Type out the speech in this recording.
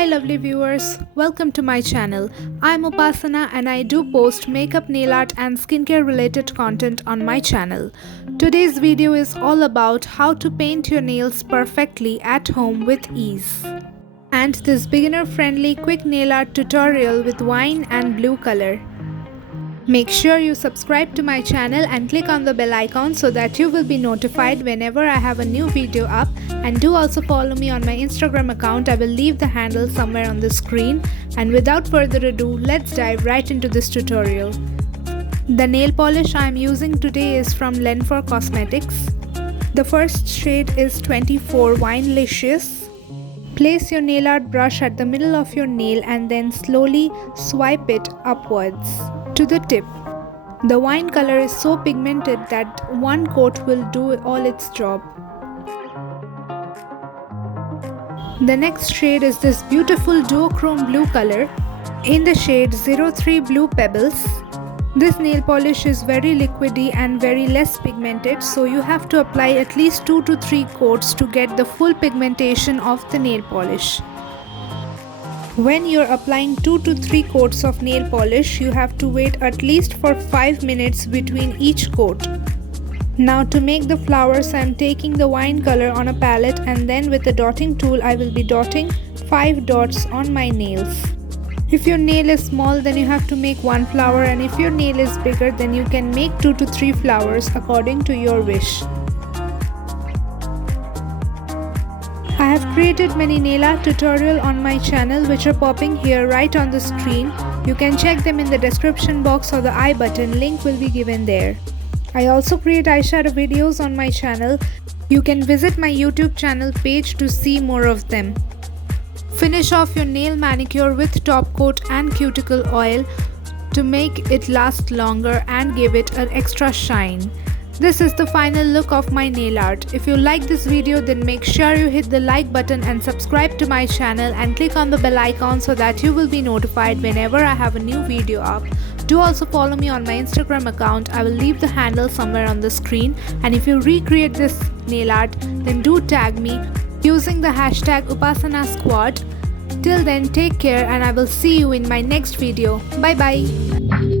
Hi lovely viewers, welcome to my channel. I'm Upasana and I do post makeup, nail art and skincare related content on my channel. Today's video is all about how to paint your nails perfectly at home with ease. And this beginner friendly quick nail art tutorial with wine and blue color. Make sure you subscribe to my channel and click on the bell icon so that you will be notified whenever I have a new video up, and do also follow me on my Instagram account. I will leave the handle somewhere on the screen, and without further ado, let's dive right into this tutorial. The nail polish I am using today is from Lenfor Cosmetics. The first shade is 24 Winelicious. Place your nail art brush at the middle of your nail and then slowly swipe it upwards to the tip. The wine color is so pigmented that one coat will do all its job. The next shade is this beautiful duochrome blue color in the shade 03 Blue Pebbles. This nail polish is very liquidy and very less pigmented, so you have to apply at least 2 to 3 coats to get the full pigmentation of the nail polish. When you're applying 2 to 3 coats of nail polish, you have to wait at least for 5 minutes between each coat. Now to make the flowers, I am taking the wine color on a palette and then with the dotting tool I will be dotting 5 dots on my nails. If your nail is small, then you have to make 1 flower, and if your nail is bigger, then you can make 2 to 3 flowers according to your wish. I have created many nail art tutorials on my channel which are popping here right on the screen. You can check them in the description box or the I button, link will be given there. I also create eyeshadow videos on my channel. You can visit my YouTube channel page to see more of them. Finish off your nail manicure with top coat and cuticle oil to make it last longer and give it an extra shine. This is the final look of my nail art. If you like this video, then make sure you hit the like button and subscribe to my channel and click on the bell icon so that you will be notified whenever I have a new video up. Do also follow me on my Instagram account. I will leave the handle somewhere on the screen, and if you recreate this nail art, then do tag me using the hashtag Upasana Squad. Till then, take care and I will see you in my next video. Bye bye.